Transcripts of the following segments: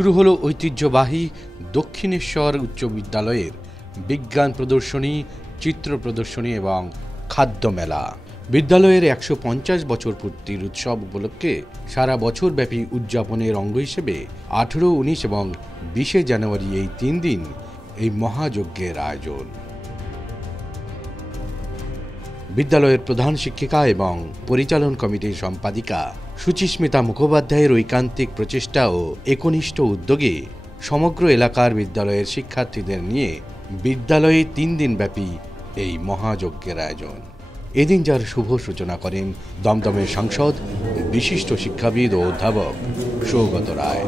শুরু হলো ঐতিহ্যবাহী দক্ষিণেশ্বর উচ্চ বিদ্যালয়ের বিজ্ঞান প্রদর্শনী, চিত্র প্রদর্শনী এবং খাদ্য মেলা। বিদ্যালয়ের ১৫০ বছর পূর্তির উৎসব উপলক্ষে সারা বছর ব্যাপী উদযাপনের অঙ্গ হিসেবে ১৮, ১৯ এবং ২০ জানুয়ারি এই ৩ দিন এই মহাযজ্ঞের আয়োজন। বিদ্যালয়ের প্রধান শিক্ষিকা এবং পরিচালন কমিটির সম্পাদিকা সুচিস্মিতা মুখোপাধ্যায়ের ঐকান্তিক প্রচেষ্টা ও একনিষ্ঠ উদ্যোগে সমগ্র এলাকার বিদ্যালয়ের শিক্ষার্থীদের নিয়ে বিদ্যালয়ে ৩ দিন ব্যাপী এই মহাযজ্ঞের আয়োজন। এদিন যার শুভ সূচনা করেন দমদমের সাংসদ, বিশিষ্ট শিক্ষাবিদ ও অধ্যাপক সৌগত রায়।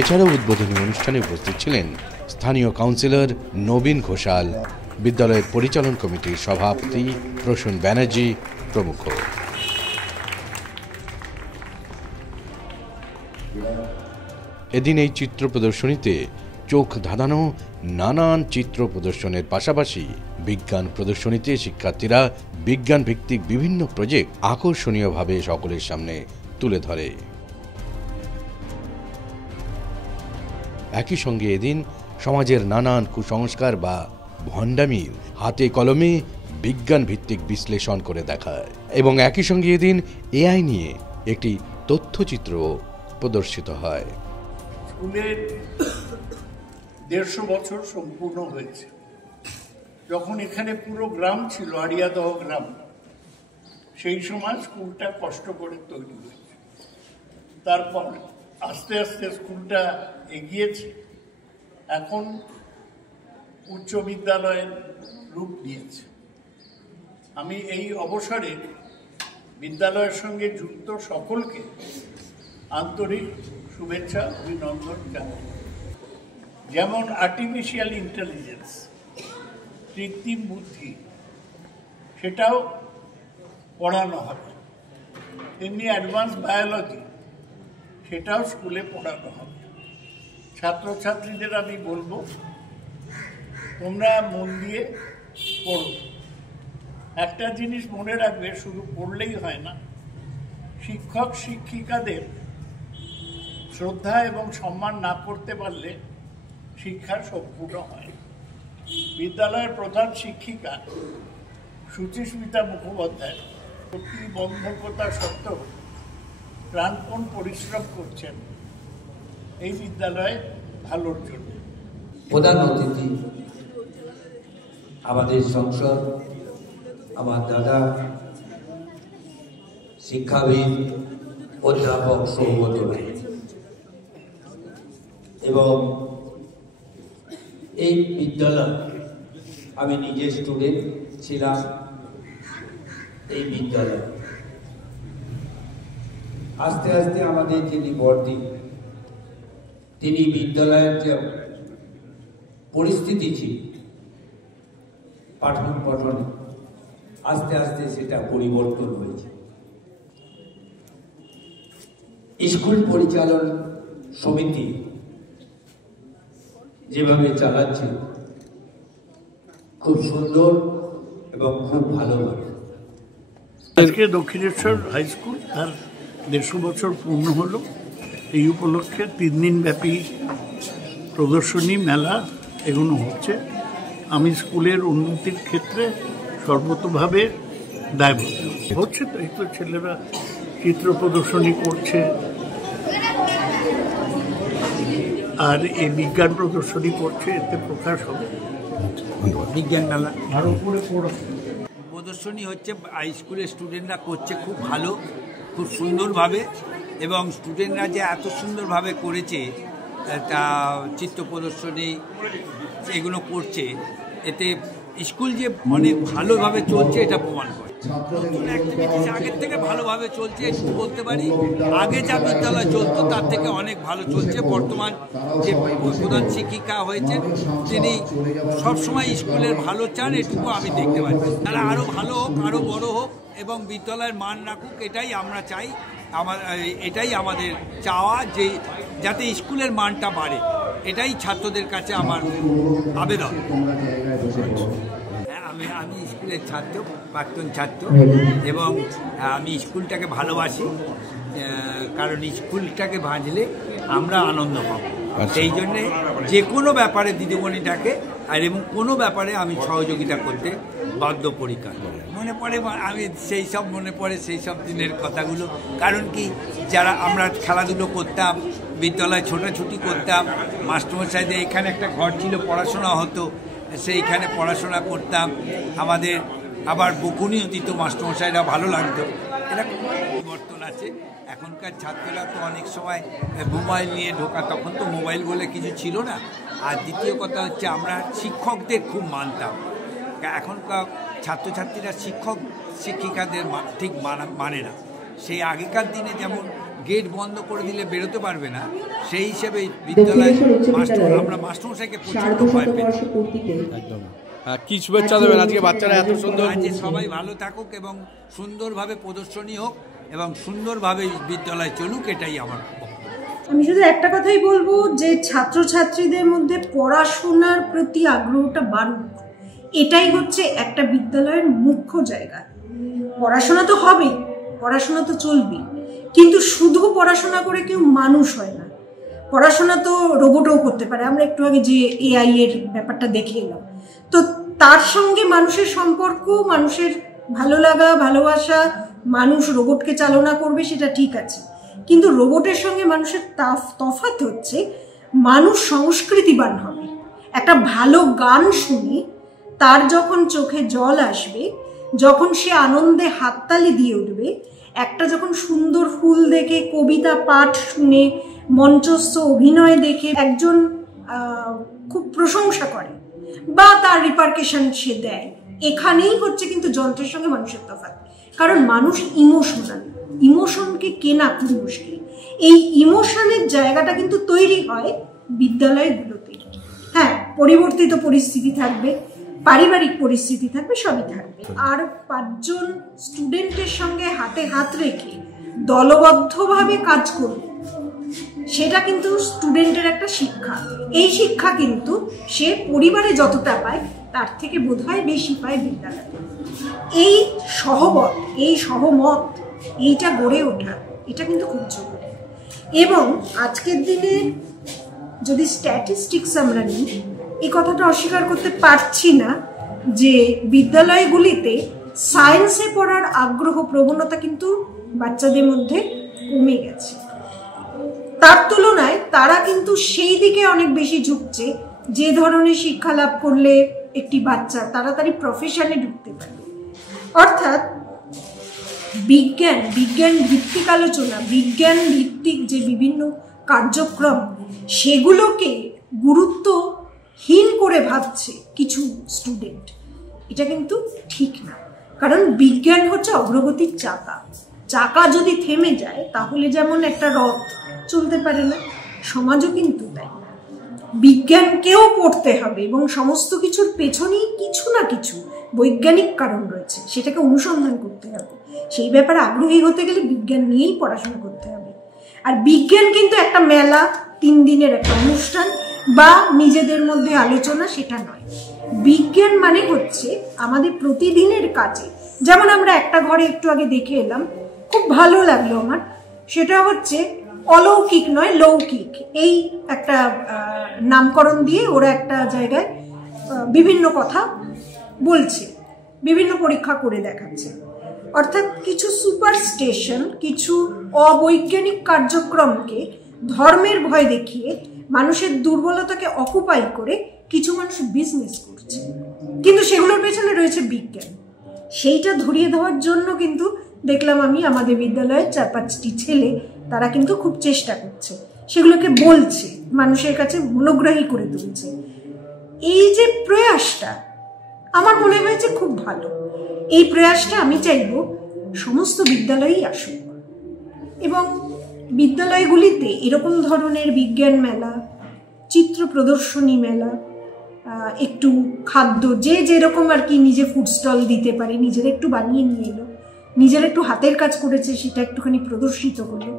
এছাড়াও উদ্বোধনী অনুষ্ঠানে উপস্থিত ছিলেন স্থানীয় কাউন্সিলর নবীন ঘোষাল, বিদ্যালয়ের পরিচালন কমিটির সভাপতি প্রসূন ব্যানার্জি প্রমুখ। এদিন এই চিত্র প্রদর্শনীতে চোখ ধাঁধানো নানান চিত্র প্রদর্শনের পাশাপাশি বিজ্ঞান প্রদর্শনীতে শিক্ষার্থীরা বিজ্ঞান ভিত্তিক বিভিন্ন প্রজেক্ট আকর্ষণীয়ভাবে সকলের সামনে তুলে ধরে। একই সঙ্গে এদিন সমাজের নানান কুসংস্কার বা ভণ্ডামির হাতে কলমে বিজ্ঞান ভিত্তিক বিশ্লেষণ করে দেখায় এবং একই সঙ্গে এদিন এআই নিয়ে একটি তথ্যচিত্র প্রদর্শিত হয়। স্কুলের ১৫০ বছর সম্পূর্ণ হয়েছে। যখন এখানে পুরো গ্রাম ছিল, আড়িয়াদহ গ্রাম, সেই সময় স্কুলটা কষ্ট করে তৈরি হয়েছে। তারপর আস্তে আস্তে স্কুলটা এগিয়েছে, এখন উচ্চ বিদ্যালয়ের রূপ নিয়েছে। আমি এই অবসরে বিদ্যালয়ের সঙ্গে যুক্ত সকলকে আন্তরিক শুভেচ্ছা, অভিনন্দন জানাই। যেমন আর্টিফিশিয়াল ইন্টেলিজেন্স, কৃত্রিম বুদ্ধি, সেটাও পড়ানো হবে, তেমনি অ্যাডভান্স বায়োলজি, সেটাও স্কুলে পড়ানো হবে। ছাত্রছাত্রীদের আমি বলবো, তোমরা মন দিয়ে পড়ো। একটা জিনিস মনে রাখবে, শুধু পড়লেই হয় না, শিক্ষক শিক্ষিকাদের শ্রদ্ধা এবং সম্মান না করতে পারলে শিক্ষা সম্পূর্ণ হয়। বিদ্যালয়ের প্রধান শিক্ষিকা সুচিস্মিতা মুখোপাধ্যায় প্রতিবন্ধকতা সত্ত্বেও প্রাণপণ পরিশ্রম করছেন এই বিদ্যালয়ে ভালোর জন্য। প্রধান অতিথি আমাদের সংসদ, আমার দাদা শিক্ষাবিদ অধ্যাপক সৌগত রায়, এবং এই বিদ্যালয় আমি নিজে স্টুডেন্ট ছিলাম। এই বিদ্যালয় আস্তে আস্তে আমাদের যিনি বর্দি, তিনি বিদ্যালয়ের যে পরিস্থিতি ছিল পাঠন পঠনে, আস্তে আস্তে সেটা পরিবর্তন হয়েছে। স্কুল পরিচালন সমিতি যেভাবে চালাচ্ছে খুব সুন্দর এবং খুব ভালোভাবে। আজকে দক্ষিণেশ্বর হাই স্কুল তার ১৫০ বছর পূর্ণ হলো। এই উপলক্ষে ৩ দিন ব্যাপী প্রদর্শনী, মেলা এগুলো হচ্ছে। আমি স্কুলের উন্নতির ক্ষেত্রে সর্বতোভাবে দায়বদ্ধ। হচ্ছে তো, এই তো ছেলেরা চিত্র প্রদর্শনী করছে, আর এই বিজ্ঞান প্রদর্শনী করছে, এতে প্রকাশ হবে। বিজ্ঞান মেলা আরো উপরে প্রদর্শনী হচ্ছে, স্কুলের স্টুডেন্টরা করছে খুব ভালো, খুব সুন্দরভাবে, এবং স্টুডেন্টরা যে এত সুন্দরভাবে করেছে, তা চিত্র প্রদর্শনী এগুলো করছে, এতে স্কুল যে অনেক ভালোভাবে চলছে এটা প্রমাণ করে। নতুন অ্যাক্টিভিটিস আগের থেকে ভালোভাবে চলছে, একটু বলতে পারি আগে যা বিদ্যালয় চলতো তার থেকে অনেক ভালো চলছে। বর্তমান যে প্রধান শিক্ষিকা হয়েছেন তিনি সবসময় স্কুলের ভালো চান, এটুকু আমি দেখতে পাচ্ছি। তারা আরও ভালো হোক, আরও বড় হোক, এবং বিদ্যালয়ের মান রাখুক, এটাই আমরা চাই। এটাই আমাদের চাওয়া, যে যাতে স্কুলের মানটা বাড়ে, এটাই ছাত্রদের কাছে আমার আবেদন। আমি স্কুলের ছাত্র, প্রাক্তন ছাত্র, এবং আমি স্কুলটাকে ভালোবাসি, কারণ স্কুলটাকে ভাজলে আমরা আনন্দ পাবো। সেই জন্যে যে কোনো ব্যাপারে দিদিমণিটাকে এবং কোনো ব্যাপারে আমি সহযোগিতা করতে বাধ্যপরিকর। মনে পড়ে সেই সব দিনের কথাগুলো। কারণ কি, যারা আমরা খেলাধুলো করতাম, বিদ্যালয়ে ছোটাছুটি করতাম, মাস্টারমশাইদের এখানে একটা ঘর ছিল, পড়াশোনা হতো, সেইখানে পড়াশোনা করতাম। আমাদের আবার বকুনিও দিত মাস্টারমশাইরা, ভালো লাগতো। এরকম পরিবর্তন আছে। এখনকার ছাত্ররা তো অনেক সময় মোবাইল নিয়ে ঢোকা, তখন তো মোবাইল বলে কিছু ছিল না। আর দ্বিতীয় কথা হচ্ছে, আমরা শিক্ষকদের খুব মানতাম। এখনকার ছাত্রছাত্রীরা শিক্ষিকাদের ঠিক মানে না। সেই আগেকার দিনে যেমন গেট বন্ধ করে দিলে বেরোতে পারবে না, সেই হিসেবে বিদ্যালয়ে আমরা মাস্টারমশাইকে প্রচন্ড ভয় পেতাম। একদম। কি শুভেচ্ছা দেবেন আজকে বাচ্চারা এত সুন্দর? আজকে সবাই ভালো থাকুক এবং সুন্দরভাবে প্রদর্শনী হোক এবং সুন্দরভাবে বিদ্যালয় চলুক, এটাই আমার। আমি শুধু একটা কথাই বলবো, যে ছাত্রছাত্রীদের মধ্যে পড়াশোনার প্রতি আগ্রহটা বাড়ুক, এটাই হচ্ছে একটা বিদ্যালয়ের মুখ্য জায়গা। পড়াশোনা তো হবেই, পড়াশোনা তো চলবেই, কিন্তু শুধু পড়াশোনা করে কেউ মানুষ হয় না। পড়াশোনা তো রোবটও করতে পারে। আমরা একটু আগে যে AI এর ব্যাপারটা দেখে এলাম, তো তার সঙ্গে মানুষের সম্পর্ক, মানুষের ভালো লাগা, ভালোবাসা, মানুষ রোবটকে চালনা করবে সেটা ঠিক আছে, কিন্তু রোবটের সঙ্গে মানুষের তফাৎ হচ্ছে মানুষ সংস্কৃতিবান হবে। একটা ভালো গান শুনে তার যখন চোখে জল আসবে, যখন সে আনন্দে হাততালি দিয়ে উঠবে, একটা যখন সুন্দর ফুল দেখে, কবিতা পাঠ শুনে, মঞ্চস্থ অভিনয় দেখে একজন খুব প্রশংসা করে বা তার রিপারকেশন সে দেয়, এখানেই হচ্ছে কিন্তু যন্ত্রের সঙ্গে মানুষের তফাৎ। কারণ মানুষ ইমোশনাল, ইমোশনকে কেনা খুব মুশকিল। এই ইমোশনের জায়গাটা কিন্তু তৈরি হয় বিদ্যালয়গুলোতে। হ্যাঁ, পরিবর্তিত পরিস্থিতি থাকবে, পারিবারিক পরিস্থিতি থাকবে, সবই থাকবে। আর 5 জন স্টুডেন্টের সঙ্গে হাতে হাত রেখে দলবদ্ধভাবে কাজ করবে, সেটা কিন্তু স্টুডেন্টের একটা শিক্ষা। এই শিক্ষা কিন্তু সে পরিবারে যতটা পায় তার থেকে বোধহয় বেশি পায় বিদ্যালয়ে। এই সহবত, এই সহমত, এইটা গড়ে ওঠা, এটা কিন্তু খুব জরুরি। এবং আজকের দিনে যদি স্ট্যাটিস্টিক্স আমরা নিই, এই কথাটা অস্বীকার করতে পারছি না যে বিদ্যালয়গুলিতে সায়েন্সে পড়ার আগ্রহ, প্রবণতা কিন্তু বাচ্চাদের মধ্যে কমে গেছে। তার তুলনায় তারা কিন্তু সেই দিকে অনেক বেশি ঝুঁকছে, যে ধরনের শিক্ষা লাভ করলে একটি বাচ্চা তাড়াতাড়ি প্রফেশনে ঢুকতে পারে। অর্থাৎ বিজ্ঞান ভিত্তিক আলোচনা, বিজ্ঞান ভিত্তিক যে বিভিন্ন কার্যক্রম, সেগুলোকে গুরুত্বহীন করে ভাবছে কিছু স্টুডেন্ট। এটা কিন্তু ঠিক না, কারণ বিজ্ঞান হচ্ছে অগ্রগতির চাকা। চাকা যদি থেমে যায় তাহলে যেমন একটা রথ চলতে পারে না, সমাজও কিন্তু তাই। বিজ্ঞানকেও পড়তে হবে এবং সমস্ত কিছুর পেছনেই কিছু না কিছু বৈজ্ঞানিক কারণ রয়েছে, সেটাকে অনুসন্ধান করতে হবে। সেই ব্যাপারে আগ্রহী হতে গেলে বিজ্ঞান নিয়েই পড়াশোনা করতে হবে। আর বিজ্ঞান কিন্তু একটা মেলা, 3 দিনের একটা অনুষ্ঠান বা নিজেদের মধ্যে আলোচনা, সেটা নয়। বিজ্ঞান মানে হচ্ছে আমাদের প্রতিদিনের কাজে। যেমন আমরা একটা ঘরে একটু আগে দেখে এলাম, খুব ভালো লাগলো আমার, সেটা হচ্ছে অলৌকিক নয় লৌকিক, এই একটা নামকরণ দিয়ে ওরা একটা জায়গায় বিভিন্ন কথা বলছে, বিভিন্ন পরীক্ষা করে দেখাচ্ছে। অর্থাৎ কিছু সুপারস্টেশন, কিছু অবৈজ্ঞানিক কার্যক্রমকে ধর্মের ভয় দেখিয়ে মানুষের দুর্বলতাকে অকুপাই করে কিছু মানুষ বিজনেস করছে, কিন্তু সেগুলোর পেছনে রয়েছে বিজ্ঞান। সেইটা ধরিয়ে দেওয়ার জন্য কিন্তু দেখলাম আমি আমাদের বিদ্যালয়ে 4-5টি ছেলে, তারা কিন্তু খুব চেষ্টা করছে, সেগুলোকে বলছে, মানুষের কাছে মনোগ্রাহী করে তুলছে। এই যে প্রয়াসটা আমার মনে হয়েছে খুব ভালো। এই প্রয়াসটা আমি চাইব সমস্ত বিদ্যালয়েই আসুক এবং বিদ্যালয়গুলিতে এরকম ধরনের বিজ্ঞান মেলা, চিত্র প্রদর্শনী মেলা, একটু খাদ্য, যে যেরকম আর কি নিজে ফুড স্টল দিতে পারে, নিজেরা একটু বানিয়ে নিয়ে এলো, নিজের একটু হাতের কাজ করেছে সেটা একটুখানি প্রদর্শিত করলো,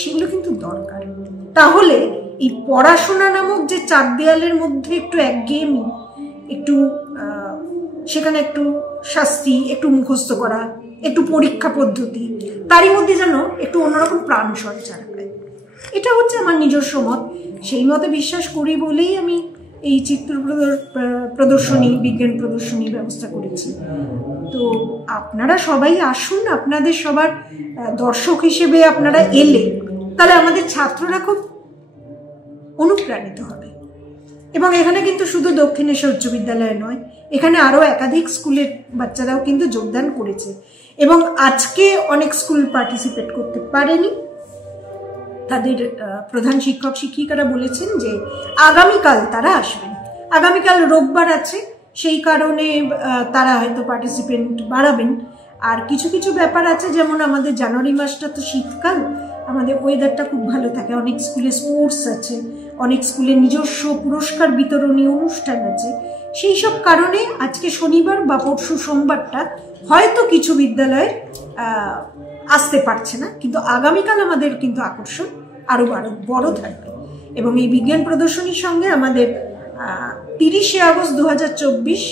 সেগুলো কিন্তু দরকার। তাহলে এই পড়াশোনা নামক যে চার দেয়ালের মধ্যে একটু একঘেয়েমি, একটু সেখানে একটু শাস্তি, একটু মুখস্থ করা, একটু পরীক্ষা পদ্ধতি, তারই মধ্যে যেন একটু অন্যরকম প্রাণ সঞ্চার হয়। এটা হচ্ছে আমার নিজস্ব মত। সেই মতে বিশ্বাস করি বলেই আমি এই চিত্র প্রদর্শনী, বিজ্ঞান প্রদর্শনীর ব্যবস্থা করেছি। তো আপনারা সবাই আসুন, আপনাদের সবার দর্শক হিসেবে আপনারা এলে তাহলে আমাদের ছাত্ররা খুব অনুপ্রাণিত হবে। এবং এখানে কিন্তু শুধু দক্ষিণেশ্বর উচ্চ বিদ্যালয় নয়, এখানে আরও একাধিক স্কুলের বাচ্চারাও কিন্তু যোগদান করেছে এবং আজকে অনেক স্কুল পার্টিসিপেট করতে পারেনি। তাদের প্রধান শিক্ষক শিক্ষিকারা বলেছেন যে আগামীকাল তারা আসবেন। আগামীকাল রোববার আছে, সেই কারণে তারা হয়তো পার্টিসিপেন্ট বাড়াবেন। আর কিছু কিছু ব্যাপার আছে, যেমন আমাদের জানুয়ারি মাসটা তো শীতকাল, আমাদের ওয়েদারটা খুব ভালো থাকে, অনেক স্কুলে স্পোর্টস আছে, অনেক স্কুলে নিজস্ব পুরস্কার বিতরণী অনুষ্ঠান আছে। সেই সব কারণে আজকে শনিবার বা পরশু সোমবারটা হয়তো কিছু বিদ্যালয়ে আসতে পারছে না, কিন্তু আগামীকাল আমাদের কিন্তু আকর্ষণ আরও বড় থাকবে। এবং এই বিজ্ঞান প্রদর্শনীর সঙ্গে আমাদের 30শে আগস্ট 2024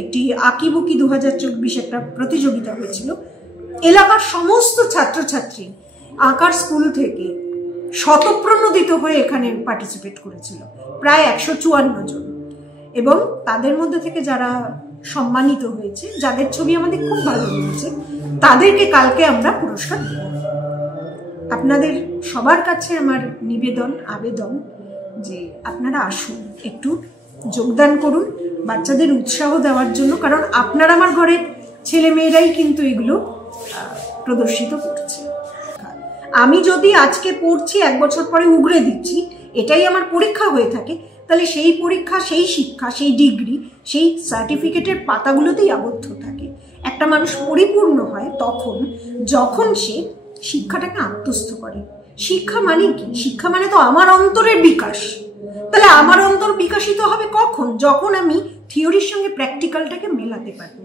একটি আঁকিবুকি 2024 একটা প্রতিযোগিতা হয়েছিল। এলাকার সমস্ত ছাত্রছাত্রী আঁকার স্কুল থেকে স্বতঃপ্রণোদিত হয়ে এখানে পার্টিসিপেট করেছিল, প্রায় 154 জন। এবং তাদের মধ্যে থেকে যারা সম্মানিত হয়েছে, যাদের ছবি আমাদের খুব ভালো লেগেছে, তাদেরকে কালকে আমরা পুরস্কার দেব। আপনাদের সবার কাছে আমার নিবেদন, আবেদন যে আপনারা আসুন, একটু যোগদান করুন বাচ্চাদের উৎসাহ দেওয়ার জন্য, কারণ আপনার আমার ঘরের ছেলে মেয়েরাই কিন্তু এগুলো প্রদর্শিত করছে। আমি যদি আজকে পড়ছি, 1 বছর পরে উগড়ে দিচ্ছি, এটাই আমার পরীক্ষা হয়ে থাকে, তাহলে সেই পরীক্ষা, সেই শিক্ষা, সেই ডিগ্রি, সেই সার্টিফিকেটের পাতাগুলোতেই আবদ্ধ থাকে। একটা মানুষ পরিপূর্ণ হয় তখন যখন সে শিক্ষাটাকে আত্মস্থ করে। শিক্ষা মানে কি? শিক্ষা মানে তো আমার অন্তরের বিকাশ। তাহলে আমার অন্তর বিকাশিত হবে কখন? যখন আমি থিওরির সঙ্গে প্র্যাকটিক্যালটাকে মেলাতে পারবো।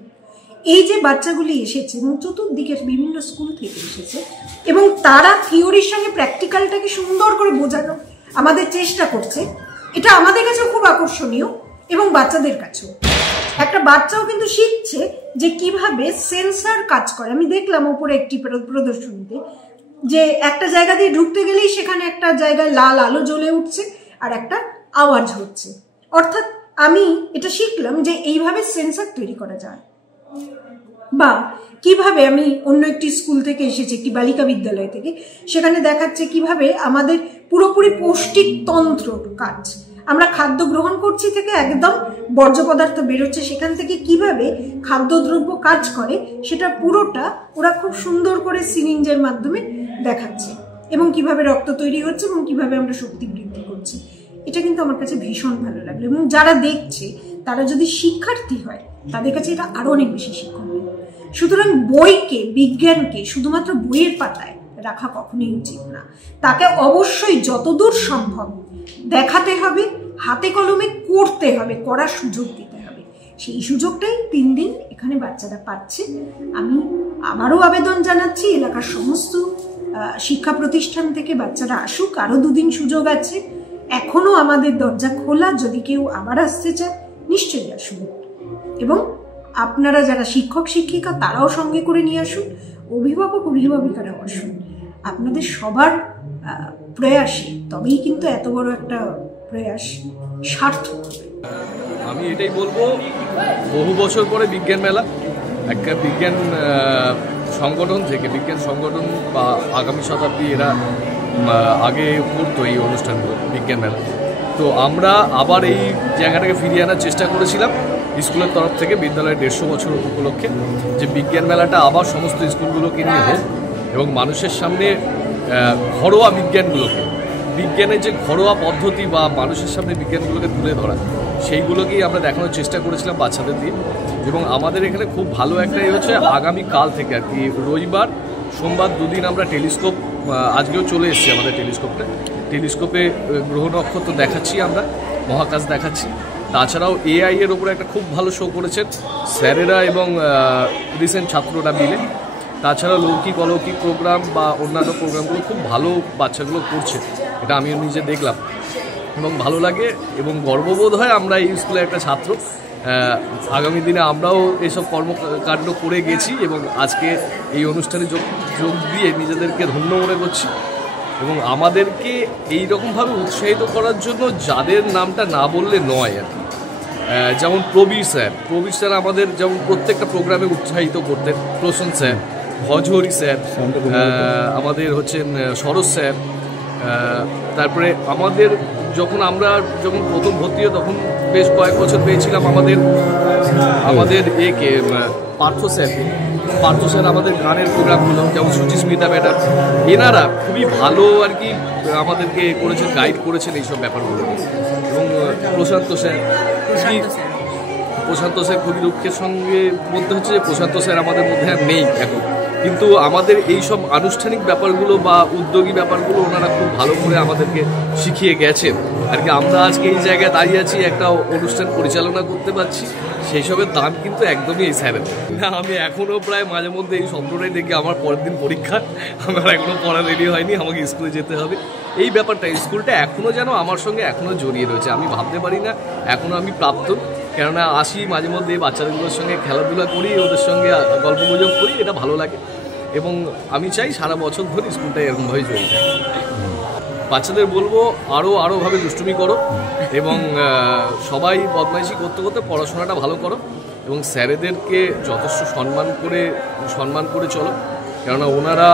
এই যে বাচ্চাগুলি এসেছে এবং চতুর্দিকের বিভিন্ন স্কুল থেকে এসেছে এবং তারা থিওরির সঙ্গে প্র্যাকটিক্যালটাকে সুন্দর করে বোঝানো আমাদের চেষ্টা করছে, এটা আমাদের কাছেও খুব আকর্ষণীয় এবং বাচ্চাদের কাছেও। একটা বাচ্চাও কিন্তু শিখছে যে কিভাবে সেন্সার কাজ করে। আমি দেখলাম উপরে একটি প্রদর্শনীতে যে একটা জায়গা দিয়ে ঢুকতে গেলেই সেখানে একটা জায়গায় লাল আলো জ্বলে উঠছে আর একটা আওয়াজ হচ্ছে। অর্থাৎ আমি এটা শিখলাম যে এইভাবে সেন্সার তৈরি করা যায়। বা কিভাবে আমি অন্য একটি স্কুল থেকে এসেছি, একটি বালিকা বিদ্যালয় থেকে, সেখানে দেখাচ্ছে কিভাবে আমাদের পুরোপুরি পৌষ্টিক তন্ত্র কাজ। আমরা খাদ্য গ্রহণ করছি থেকে একদম বর্জ্য পদার্থ বেরোচ্ছে, সেখান থেকে কিভাবে খাদ্যদ্রব্য কাজ করে সেটা পুরোটা ওরা খুব সুন্দর করে সিরিঞ্জের মাধ্যমে দেখাচ্ছে, এবং কিভাবে রক্ত তৈরি হচ্ছে এবং কিভাবে আমরা শক্তি বৃদ্ধি করছি। এটা কিন্তু আমার কাছে ভীষণ ভালো লাগলো। এবং যারা দেখছে তারা যদি শিক্ষার্থী হয় তাদের কাছে এটা আরো অনেক বেশি শিক্ষণীয়। সুতরাং বইকে, বিজ্ঞানকে শুধুমাত্র বইয়ের পাতায় রাখা কখনোই উচিত না। তাকে অবশ্যই যতদূর সম্ভব দেখাতে হবে, হাতে কলমে করতে হবে, করার সুযোগ দিতে হবে। সেই সুযোগটাই 3 দিন এখানে বাচ্চারা পাচ্ছে। আমি আবারও আবেদন জানাচ্ছি এলাকার সমস্ত শিক্ষা প্রতিষ্ঠান থেকে বাচ্চারা আসুক। আরো 2 দিন সুযোগ আছে, এখনো আমাদের দরজা খোলা। যদি কেউ আবার আসতে চায় নিশ্চয়ই আসুন। এবং আপনারা যারা শিক্ষক শিক্ষিকা তারাও সঙ্গে করে নিয়ে আসুন, অভিভাবক অভিভাবিকারাও আসুন। আপনাদের সবার প্রয়াসে তবেই কিন্তু এত বড় একটা প্রয়াস সার্থক হবে। আমি এটাই বলবো, বহু বছর পরে বিজ্ঞান মেলা, একটা বিজ্ঞান সংগঠন থেকে, বিজ্ঞান সংগঠন বা আগামী শতাব্দী এরা আগে করতো এই অনুষ্ঠানগুলো, বিজ্ঞান মেলা। তো আমরা আবার এই জায়গাটাকে ফিরিয়ে আনার চেষ্টা করেছিলাম স্কুলের তরফ থেকে, বিদ্যালয়ের 150 বছর উপলক্ষে, যে বিজ্ঞান মেলাটা আবার সমস্ত স্কুলগুলোকে নিয়ে হোক এবং মানুষের সামনে ঘরোয়া বিজ্ঞানগুলোকে, বিজ্ঞানের যে ঘরোয়া পদ্ধতি বা মানুষের সামনে বিজ্ঞানগুলোকে তুলে ধরা, সেইগুলোকেই আমরা দেখানোর চেষ্টা করেছিলাম বাচ্চাদের দিয়ে। এবং আমাদের এখানে খুব ভালো একটাই হচ্ছে আগামীকাল থেকে আর কি, রবিবার সোমবার 2 দিন আমরা টেলিস্কোপ, আজকেও চলে এসেছি আমাদের টেলিস্কোপে গ্রহ নক্ষত্র দেখাচ্ছি, আমরা মহাকাশ দেখাচ্ছি। তাছাড়াও AI এর ওপরে একটা খুব ভালো শো করেছেন স্যারেরা এবং রিসেন্ট ছাত্ররা মিলে। তাছাড়া লৌকিক অলৌকিক প্রোগ্রাম বা অন্যান্য প্রোগ্রামগুলো খুব ভালো বাচ্চাগুলো করছে, এটা আমিও নিজে দেখলাম এবং ভালো লাগে এবং গর্ববোধ হয় আমরা এই স্কুলের একটা ছাত্র। আগামী দিনে আমরাও এইসব কর্মকাণ্ড করে গেছি এবং আজকে এই অনুষ্ঠানে যোগ দিয়ে নিজেদেরকে ধন্য মনে করছি এবং আমাদেরকে এইরকমভাবে উৎসাহিত করার জন্য যাদের নামটা না বললে নয় আর কি, যেমন প্রবীর স্যার আমাদের যেমন প্রত্যেকটা প্রোগ্রামে উৎসাহিত করতেন, প্রসন্ন স্যার, ভজহরি স্যার, আমাদের হচ্ছেন সরোজ স্যার, তারপরে আমাদের আমরা যখন প্রথম ভর্তি হয় তখন বেশ কয়েক বছর পেয়েছিলাম আমাদের পার্থ স্যার আমাদের গানের প্রোগ্রামগুলো, যেমন সুচিস্মিতা ম্যাডাম, এনারা খুবই ভালো আর কি আমাদেরকে করেছেন, গাইড করেছেন এইসব ব্যাপারগুলো। এবং প্রশান্ত স্যার খুবই দুঃখের সঙ্গে বলতে হচ্ছে যে প্রশান্ত স্যার আমাদের মধ্যে আর নেই এখন, কিন্তু আমাদের এই সব আনুষ্ঠানিক ব্যাপারগুলো বা উদ্যোগী ব্যাপারগুলো ওনারা খুব ভালো করে আমাদেরকে শিখিয়ে গেছেন আর কি। আমরা আজকে এই জায়গায় দাঁড়িয়ে আছি, একটা অনুষ্ঠান পরিচালনা করতে পারছি, সেই সবের দাম কিন্তু একদমই এই স্যারের না। আমি এখনও প্রায় মাঝে মধ্যে এই স্বপ্নটাই দেখি আমার পরের দিন পরীক্ষা, আমার এখনও পড়া রেডি হয়নি, আমাকে স্কুলে যেতে হবে। এই ব্যাপারটা স্কুলটা এখনও যেন আমার সঙ্গে এখনও জড়িয়ে রয়েছে, আমি ভাবতে পারি না এখনও আমি প্রাপ্ত, কেননা আসি মাঝে মধ্যে বাচ্চাদেরগুলোর সঙ্গে খেলাধুলা করি, ওদের সঙ্গে গল্প গুজব করি, এটা ভালো লাগে এবং আমি চাই সারা বছর ধরে স্কুলটা এরকমভাবেই জড়িয়ে থাকে। বাচ্চাদের বলবো আরোভাবে দুষ্টুমি করো এবং সবাই বদমাইশি করতে করতে পড়াশোনাটা ভালো করো এবং স্যারেদেরকে যথেষ্ট সম্মান করে চলো, কেননা ওনারা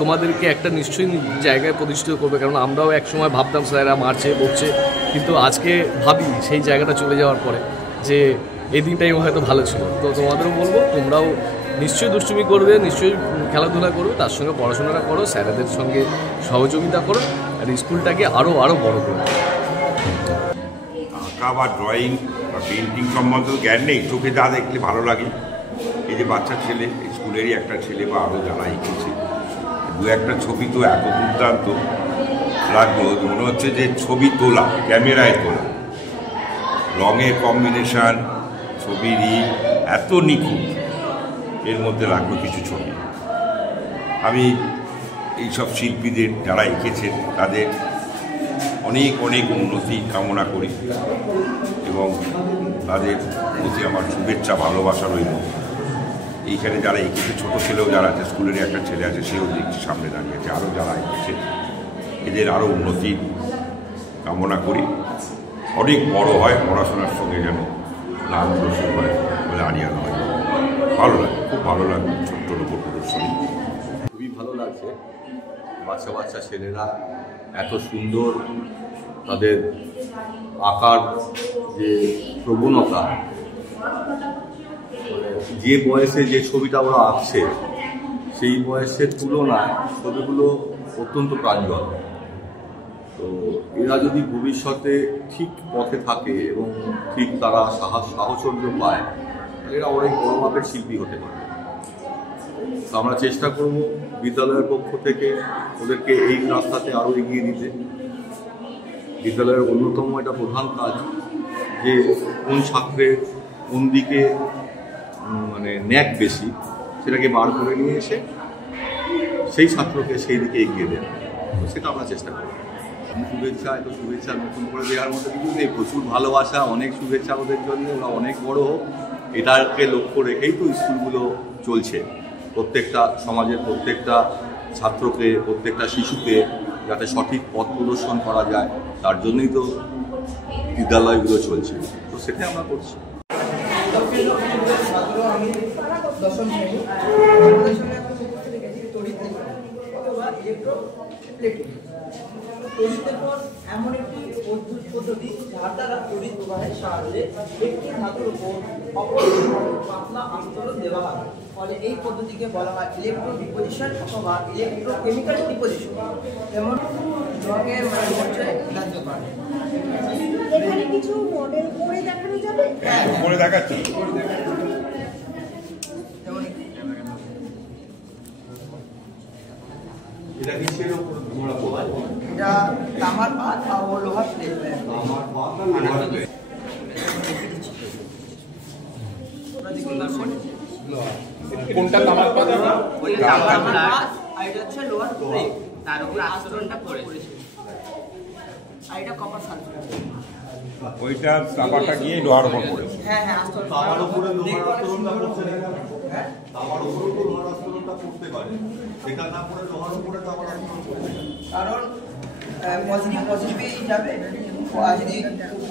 তোমাদেরকে একটা নিশ্চয়ই জায়গায় প্রতিষ্ঠিত করবে। কারণ আমরাও একসময় ভাবতাম স্যারেরা মারছে বকছে, কিন্তু আজকে ভাবি সেই জায়গাটা চলে যাওয়ার পরে যে এই দিনটাই হয়তো ভালো ছিল। তো তোমাদেরও বলবো তোমরাও নিশ্চয়ই দুষ্টুমি করবে, নিশ্চয়ই খেলাধুলা করবে, তার সঙ্গে পড়াশোনাটা করো, স্যারেদের সঙ্গে সহযোগিতা করো আর স্কুলটাকে আরও বড় করো। আঁকা বা ড্রয়িং বা পেন্টিং সম্বন্ধে জ্ঞান নেই, চোখে যা দেখলে ভালো লাগে। এই যে বাচ্চা ছেলে, স্কুলেরই একটা ছেলে বা আরও যারা এঁকেছে, দু একটা ছবি তো এত দুর্দান্ত লাগলো, মনে হচ্ছে যে ছবি তোলা, ক্যামেরায় তোলা, রঙের কম্বিনেশান, ছবির এত নিখুঁত, এর মধ্যে লাগলো কিছু ছবি। আমি এইসব শিল্পীদের যারা এঁকেছেন তাদের অনেক উন্নতি কামনা করি এবং তাদের প্রতি আমার শুভেচ্ছা ভালোবাসা রইল। এইখানে যারা এঁকেছে, ছোটো ছেলেও যারা আছে, স্কুলেরই একটা ছেলে আছে, সেও দেখছি সামনে দাঁড়িয়েছে, আরও যারা এঁকেছে এদের আরও উন্নতি কামনা করি, অনেক বড় হয়, পড়াশোনার সঙ্গে যেন নাম রোশন হয় বলে আনিয়া হয়। ভালো লাগে, খুব ভালো লাগে ছোট্ট লোক প্রদর্শনী, খুবই ভালো লাগছে। বাচ্চা ছেলেরা এত সুন্দর তাদের আঁকার যে প্রবণতা, যে বয়সে যে ছবিটা ওরা আঁকছে সেই বয়সের তুলনায় ছবিগুলো অত্যন্ত প্রাঞ্জল। তো এরা যদি ভবিষ্যতে ঠিক পথে থাকে এবং ঠিক তারা সাহচর্য পায়, এরা অনেক বড় মাপের শিল্পী হতে পারে। তো আমরা চেষ্টা করব বিদ্যালয়ের পক্ষ থেকে ওদেরকে এই রাস্তাতে আরও এগিয়ে দিতে। বিদ্যালয়ের অন্যতম একটা প্রধান কাজ যে কোন ছাত্রের কোন দিকে ন্যাক বেশি, সেটাকে বার করে নিয়ে এসে সেই ছাত্রকে সেই দিকে এগিয়ে দেন। তো সেটা আমরা চেষ্টা করি। শুভেচ্ছা নতুন করে দেওয়ার মতো কিছু নেই, প্রচুর ভালোবাসা, অনেক শুভেচ্ছা ওদের জন্য, ওরা অনেক বড় হোক, এটাকে লক্ষ্য রেখেই তো স্কুলগুলো চলছে। প্রত্যেকটা সমাজের প্রত্যেকটা ছাত্রকে, প্রত্যেকটা শিশুকে যাতে সঠিক পথ প্রদর্শন করা যায়, তার জন্যই তো বিদ্যালয়গুলো চলছে। তো সেটাই আমরা করছি। তড়িতের পর এমন একটি অদ্ভুত পদ্ধতি যার দ্বারা তড়িৎ প্রবাহের সাহায্যে একটি ধাতুর উপর অপর পাতলা আস্তরণ দেওয়া হয়। ফলে এই পদ্ধতিকে বলা হয় ইলেকট্রো ডিপোজিশন অথবা ইলেকট্রোকেমিক্যাল ডিপোজিশন। যেমন রঙের পরিচয় জানতে পারে। এখানে কিছু মডেল করে দেখানো যাবে? হ্যাঁ, করে দেখাচ্ছি। এটা কিসের উপর তোমরা বলা? এটা তামার পাত আর লোহার প্লেট। তামার পাত আর লোহার প্লেট। কোনটা তামার পাত? ওইটা তামার পাত, আর এটা হচ্ছে লোহার প্লেট, তার উপর আস্তরণটা পড়েছে, আর এটা কপার সালফেট। ওইটা তামাটা গিয়ে লোহার উপর পড়েছে। হ্যাঁ হ্যাঁ, আস্তরণ তামার উপরে লোহার আস্তরণটা পড়ছে না। হ্যাঁ, তামার উপরে তো লোহার আস্তরণটা পড়তে পারে, সেটা না পড়ে লোহার উপরে তামার আস্তরণ পড়ছে, কারণ পজিটিভই যাবে, আর যদি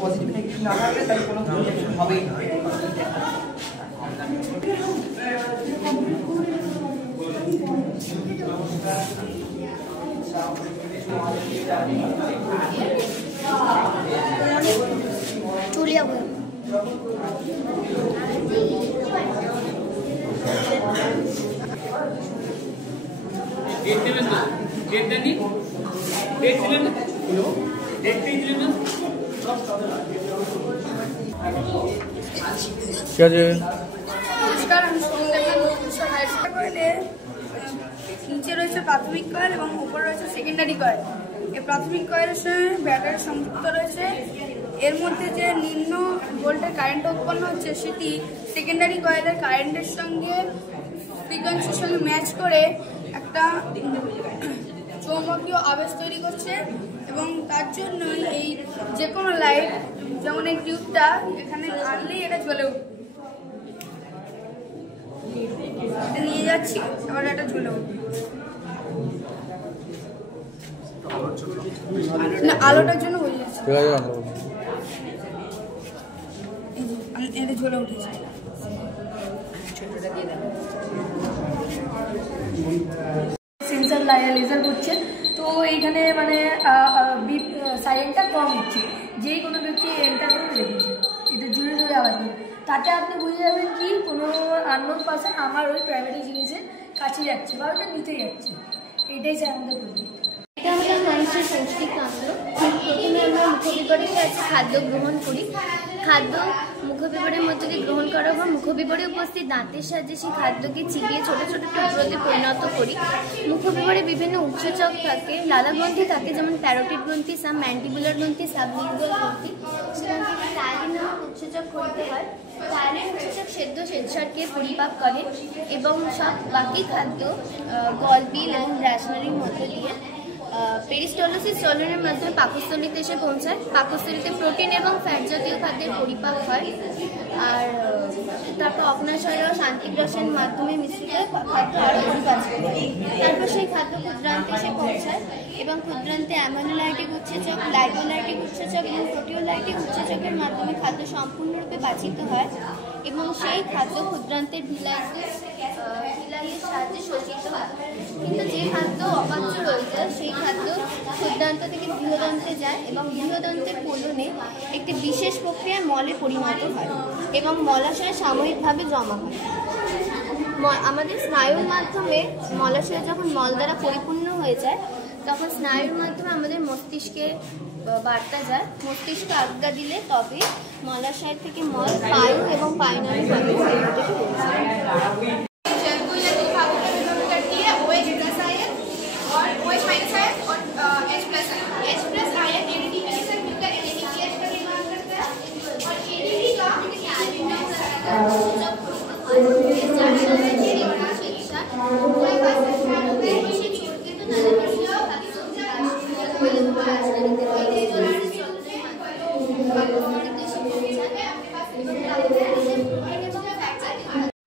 পজিটিভ নেগেটিভ না থাকে তাহলে কোনো রিঅ্যাকশন হবেই না। চলে যাবো। ঠিক আছে। নমস্কার, আমি হায়ার সেকেন্ডারি নিচে রয়েছে প্রাথমিক কয়েল এবং উপরে রয়েছে সেকেন্ডারি কয়েল। এই প্রাথমিক কয়েলের সঙ্গে ব্যাটারি সংযুক্ত রয়েছে। এর মধ্যে যে নিম্ন ভোল্টের কারেন্ট উৎপন্ন হচ্ছে সেটি সেকেন্ডারি কয়েলের কারেন্টের সঙ্গে ফ্রিকোয়েন্সির সঙ্গে ম্যাচ করে একটা চৌম্বকীয় আবেশ তৈরি করছে এবং তার জন্যই এই যে কোনো লাইট, যেমন এই টিউবটা এখানে আনলেই এটা জ্বলে উঠবে। এটা নিয়ে যাচ্ছি, এবার এটা ঝুলে উঠবে। না, আলোটার জন্য বলে যাচ্ছি, এটা ঝুলে উঠেছে। সেন্সার লেজার করছে, তো এইখানে মানে সাইলেন্টটা কম হচ্ছে। যেই কোনো ব্যক্তি এন্টার করে রেখেছে, এটা জুড়ে জুড়ে আওয়াজ হবে, তাতে আপনি বুঝে যাবেন কি কোনো আননোন পারসন আমার ওই প্রাইভেট জিনিসের কাছে যাচ্ছে বা ওটা নিতে যাচ্ছে। এটাই চাই আমাদের প্রজেক্ট। এটা আমাদের মানুষের পৌষ্টিক খাদ্য। প্রথমে আমরা মুখবিবরের সাহায্যে খাদ্য গ্রহণ করি। খাদ্য মুখবিবরের মধ্যে দিয়ে গ্রহণ করার পর মুখবিবরে উপস্থিত দাঁতের সাহায্যে সেই খাদ্যকে চিবিয়ে ছোটো ছোটো টুকরোতে পরিণত করি। মুখবিবরে বিভিন্ন উৎসেচক থাকে, লালা গ্রন্থি থাকে, যেমন প্যারোটিড গ্রন্থি, সাব ম্যান্ডিবুলার গ্রন্থি, সাবলিঙ্গুয়াল গ্রন্থি। সেখান থেকে টাইলিন নামক উৎসেচক করতে হয়। টাইলিন উৎসেচক সেদ্ধ শ্বেতসারকে পরিপাক করে এবং সব বাকি খাদ্য গলবিল এবং রেশনারির মধ্যে দিয়ে পেরিস্টলোসিস চলনের মাধ্যমে পাকস্থলীতে এসে পৌঁছায়। পাকস্থলীতে প্রোটিন এবং ফ্যাট জাতীয় খাদ্যের পরিপাক হয়, আর তারপর অগ্নাশয় ও শান্তিগ্রাসের মাধ্যমে মিশ্রিত খাদ্য আরও পরিপাচিত হয়। তারপর সেই খাদ্য ক্ষুদ্রান্তে এসে পৌঁছায় এবং ক্ষুদ্রান্তে অ্যামিনোলাইটিক উৎসেচক, লাইপোলাইটিক উৎসেচক এবং প্রোটিওলাইটিক উৎসেচকের মাধ্যমে খাদ্য সম্পূর্ণরূপে বাচিত হয় এবং সেই খাদ্য ক্ষুদ্রান্তের ভিলাইয়ের সাহায্যে শোষিত হয়। কিন্তু যে খাদ্য অপাচ্য রয়ে যায় সেই খাদ্য ক্ষুদ্রান্ত থেকে বৃহদন্তে যায় এবং বৃহদন্তের পোলনে একটি বিশেষ প্রক্রিয়ায় মলে পরিণত হয় এবং মলাশয়ে সাময়িকভাবে জমা হয়। আমাদের স্নায়ুর মাধ্যমে মলাশয় যখন মল দ্বারা পরিপূর্ণ হয়ে যায় তখন স্নায়ুর মাধ্যমে আমাদের মস্তিষ্কে বার্তা যায়। মস্তিষ্কে আজ্ঞা দিলে তবে মলাশয় থেকে মল পায়ু এবং পায়নালী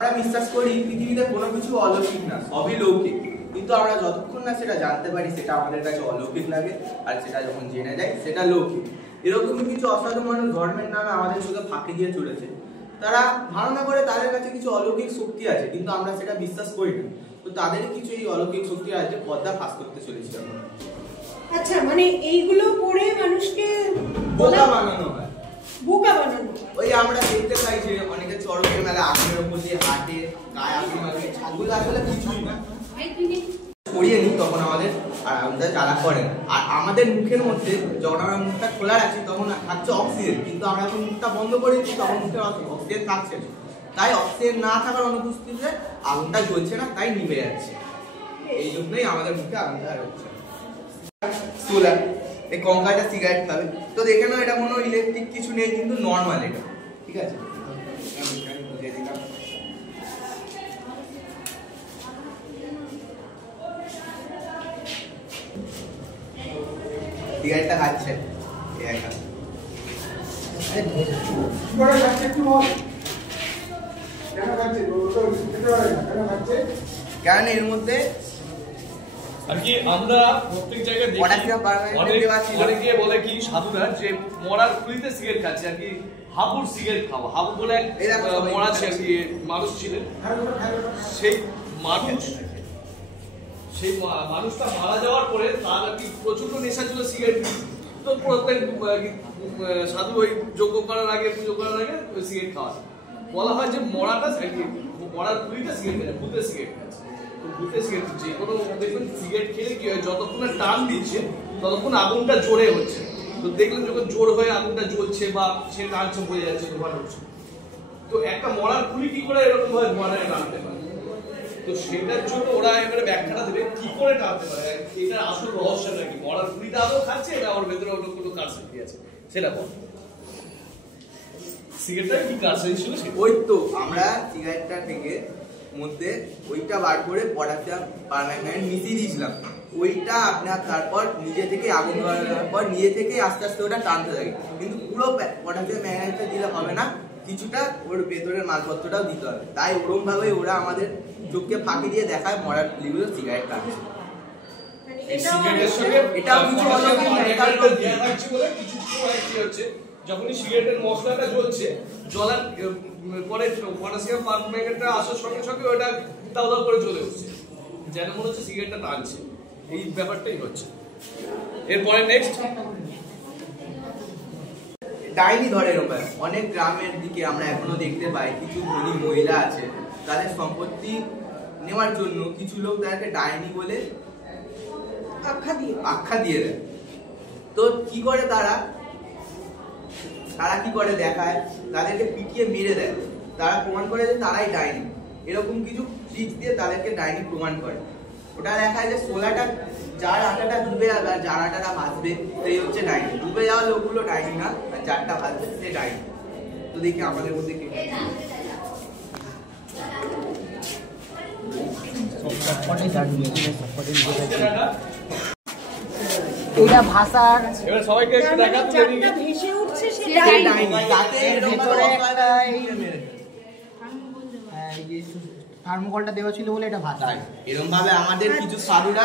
আমরা বিশ্বাস করি পৃথিবীতে কোনো কিছু অলৌকিক না, সবই লৌকিক, কিন্তু আমরা যতক্ষণ না সেটা জানতে পারি সেটা আমাদের কাছে অলৌকিক লাগে, আর সেটা যখন জেনে যায় সেটা লৌকিক। এরকমই কিছু অসাধু মানুষ ধর্মের নামে আমাদের চোখে ফাঁকি দিয়ে চলেছে। তারা ধারণা করে তাদের কাছে কিছু অলৌকিক শক্তি আছে, কিন্তু আমরা সেটা বিশ্বাস করি না। তো তাদের কিছু এই অলৌকিক শক্তি আছে, পর্দা ফাঁস করতে চলেছি আমরা। আচ্ছা, মানে এইগুলো পড়ে মানুষকে বোকা বানানো হয়। বোকা বানানো, ওই আমরা দেখতে পাই যে অনেকে চড়কের মেলা আগুনের উপর দিয়ে হাঁটে, গায়ে আগুন মারে, ছাগুলো আসলে কিছুই না। পড়িয়ে নিই তখন আমাদের আর আগুনটা জ্বালা করে না। আর আমাদের মুখের মধ্যে যখন আমরা মুখটা খোলা রাখছি তখন থাকছে অক্সিজেন, কিন্তু আমরা যখন মুখটা বন্ধ করেছি তখন মুখে অক্সিজেন থাকছে না। তাই অক্সিজেন না থাকার অনুপস্থিতিতে আগুনটা জ্বলছে না, তাই নিভে যাচ্ছে। এই জন্যই আমাদের মুখে আগুনটা হচ্ছে। সোলার এই কঙ্কালটা সিগারেট খাবে, তো দেখে নাও এটা কোনো ইলেকট্রিক কিছু নেই, কিন্তু নর্মাল এটা, ঠিক আছে। সিগারেটটা খাচ্ছে কেন এর মধ্যে আর কি আমরা প্রত্যেক জায়গায় দেখি অনেকে বলে কি সাধুরা যে মরার কুলিতে সিগারেট খাচ্ছে আর কি হাবুর সিগারেট খাওয়া। হাবু বলে এক মরা মানুষ ছিলেন, সেই মানুষটা মারা যাওয়ার পরে তার আর কি প্রচন্ড নেশা ছিল সিগারেট। তো প্রত্যেক সাধু ওই যজ্ঞ করার আগে পুজো করার আগে ওই সিগারেট খাওয়া বলা হয় যে মরাটা মরার কুলিতে সিগারেট খাচ্ছে, ভূতে সিগারেট খাচ্ছে। ভূতে সিগারেট যে কোনো দেখবেন সিগারেট খেলে কি হয়, যতক্ষণ টান দিচ্ছে ততক্ষণ আগুনটা জোরে হচ্ছে। তো দেখলেন যখন জোর হয়ে আগুনটা জ্বলছে বা সে টানছে হয়ে যাচ্ছে ধোঁয়া উঠছে, তো একটা মরার কুলি কি করে এরকম ভাবে ধোঁয়াটাকে টানতে পারে। তো সেটার জন্য ওরা এবারে ব্যাখ্যাটা দেবে কি করে টানতে পারে, এটার আসল রহস্যটা কি। মরার কুলিটা আদৌ খাচ্ছে না ওর ভেতরে অন্য কোনো কারসাজি আছে সেটা বল। সিগারেটটা কি কারসাজি ছিল? ওই তো আমরা সিগারেটটা থেকে মধ্যে ওইটা বার করে পটাশিয়াম পারম্যাঙ্গানেট মিশিয়ে দিয়েছিলাম। ওইটা আপনার তারপর নিজে থেকে আগুন ধরানোর পর নিজে থেকে আস্তে আস্তে ওটা টানতে থাকে। কিন্তু পুরো পটাশিয়াম ম্যাঙ্গানেটটা দিলে হবে না, কিছুটা ওর ভেতরের মালপত্রটাও দিতে হবে। তাই ওরকম ভাবে ওরা আমাদের চোখকে ফাঁকি দিয়ে দেখায় মরার পুলিগুলো সিগারেট টানছে। এটাও কিছু হচ্ছে যখনই সিগারেটের মশলাটা জ্বলছে, জ্বলার পরে পটাশিয়াম পারম্যাঙ্গানেটটা আসার সঙ্গে সঙ্গে ওটা দাও দাও করে জ্বলে উঠছে, যেন মনে হচ্ছে সিগারেটটা টানছে। এই ব্যাপারটাই হচ্ছে। এরপরে নেক্সট ডাইনি ধরে এরকম অনেক গ্রামের দিকে আমরা এখনো দেখতে পাই কিছু ধনী মহিলা আছে, তাদের সম্পত্তি নেওয়ার জন্য কিছু লোক তাদেরকে ডাইনি বলে আখ্যা দিয়ে দেয়। তো কি করে তারা কি করে দেখায়, তাদেরকে পিটিয়ে মেরে দেয়, তারা প্রমাণ করে যে তারাই ডাইনি। এরকম কিছু ট্রিক্স দিয়ে তাদেরকে ডাইনি প্রমাণ করে। ওটা দেখায় যে সোলাটা যার আটাটা ডুবে যাবে আর যার আটাটা ভাজবে সেই হচ্ছে ডাইনি। ডুবে যাওয়া লোকগুলো ডাইনি না, আর যারটা ভাজবে সে ডাইনি। তো দেখি আমাদের মধ্যে কে এটা ভাষার এবার সবাইকে একটু দেখা তো দেখি ভেসে উঠছে সেই সেটাই তাতে ভিতরে একটা এই থার্মোকলটা দেওয়া ছিল বলে এটা ভাষা। এরকম ভাবে আমাদের কিছু সাধুরা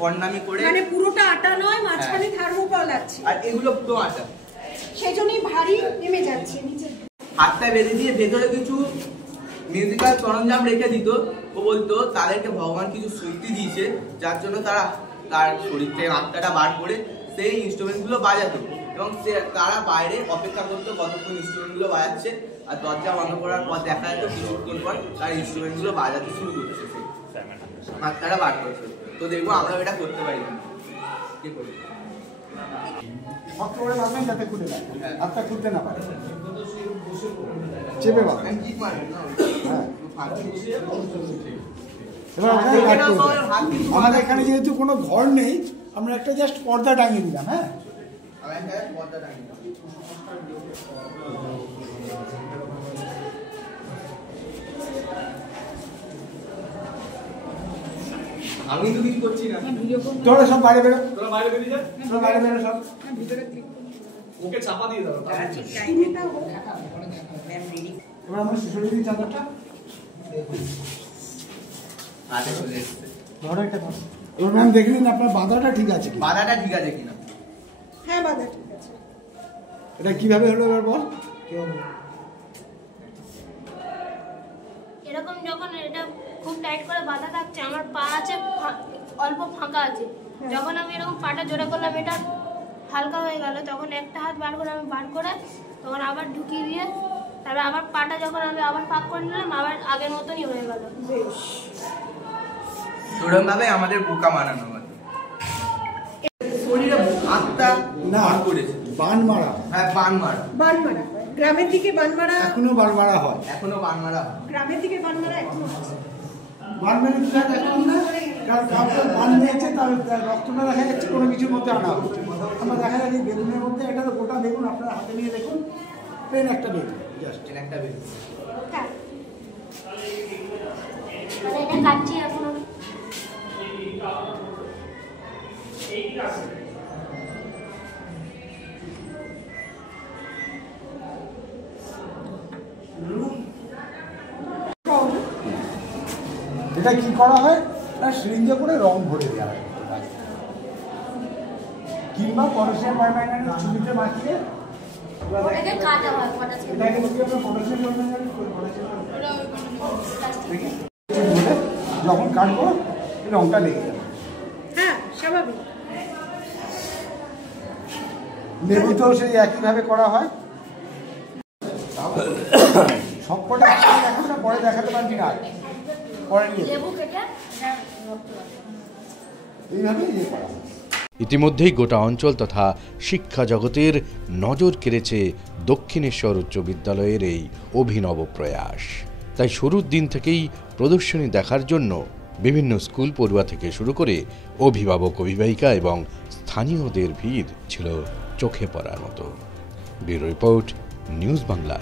বন্নামি করে, মানে পুরোটা আটা নয়, মাঝখানে থার্মোকল আছে আর এগুলো পুরো আটা, সেজন্যই ভারী নেমে যাচ্ছে নিচে। হাতটা বেঁধে দিয়ে ভেতরে কিছু মিউজিক্যাল সরঞ্জাম রেখে দিত। ও বলতো তাদেরকে ভগবান কিছু শক্তি দিয়েছে যার জন্য তারা তার শরীর থেকে আত্মাটা বার করে সেই ইনস্ট্রুমেন্টগুলো বাজাতো, এবং তারা বাইরে অপেক্ষা করতো কতক্ষণ ইনস্ট্রুমেন্টগুলো বাজাচ্ছে, আর দরজা বন্ধ করার পর দেখা যেত কিছুক্ষণ পর তার ইনস্ট্রুমেন্টগুলো বাজাতে শুরু করছে, আত্মাটা বার করছে। তো দেখবো আমরা এটা করতে পারি না, কি করি করে বাঁধবেন যাতে খুলে যায়, হাতটা খুলতে না পারে, চেপে বাঁধবেন। আমাদের এখানে যেহেতু কোনো ঘর নেই, আমরা একটা জাস্ট পর্দা টাঙিয়ে দিলাম। হ্যাঁ, আমি তো কিছু করছি না। তোরা সব বাইরে বেরো, তোরা বাইরে বেরিয়ে যা, তোরা বাইরে বেরো সব। ওকে চাপা দিয়ে দাও। এবার আমরা শিশুরি চাদরটা ধরো, একটা ধরো। এবার ম্যাম দেখলেন আপনার বাঁধাটা ঠিক আছে কি? বাঁধাটা ঠিক আছে কিনা? হ্যাঁ, বাঁধা ঠিক আছে। এটা কিভাবে হলো এবার বল। এরকম যখন এটা খুব টাইট করে বাঁধা থাকছে, আমার পা আছে অল্প ফাঁকা আছে, যখন আমি এরকম পাটা জোরে করলাম এটা হালকা হয়ে গেল, তখন একটা হাত বার করে আমি বার করে তখন আবার ঢুকিয়ে দিয়ে তারপর আবার পাটা যখন আমি আবার ফাঁক করে নিলাম, আবার আগের মতনই হয়ে গেল। এরকম ভাবে আমাদের বোকা বানানো হয়। শরীরে আত্মা না করেছে বান মারা। হ্যাঁ, বান মারা। বান মারা গ্রামের দিকে, বান মারা এখনো বান মারা হয়, এখনো বান মারা হয় গ্রামের দিকে, বান মারা এখনো আছে। বান মেরে দিতে দেখলাম না, কারণ কাউকে বান নিয়েছে তার রক্তটা দেখা যাচ্ছে কোনো কিছুর মধ্যে আনা হচ্ছে। আমরা দেখা যাচ্ছে বেগুনের মধ্যে একটা গোটা বেগুন আপনারা হাতে নিয়ে দেখুন, প্লেন একটা বেগুন, জাস্ট একটা বেগুন। এটা কাটছি এখনো। এটা কি করা হয় না, সিরিঞ্জে করে রং ভরে দেওয়া হয়, কিংবা পটাশিয়াম পারম্যাঙ্গানেট ছবিতে মাখিয়ে এটাকে কাটা হয় এটাকে যদি আমরা পটাশিয়াম পারম্যাঙ্গানেট দেখি যখন কাটবো রংটা লেগে যাবে। হ্যাঁ স্বাভাবিক। লেবুতেও সেই একইভাবে করা হয়। সবকটা দেখাবো না, পরে দেখাতে পারবি না, পরে নিয়ে এইভাবেই ইয়ে করা হয়। ইতিমধ্যেই গোটা অঞ্চল তথা শিক্ষা জগতের নজর কেড়েছে দক্ষিণেশ্বর উচ্চ বিদ্যালয়ের এই অভিনব প্রয়াস। তাই শুরুর দিন থেকেই প্রদর্শনী দেখার জন্য বিভিন্ন স্কুল পড়ুয়া থেকে শুরু করে অভিভাবক, অভিভাবিকা এবং স্থানীয়দের ভিড় ছিল চোখে পড়ার মতো। Bureau report, news Bangla.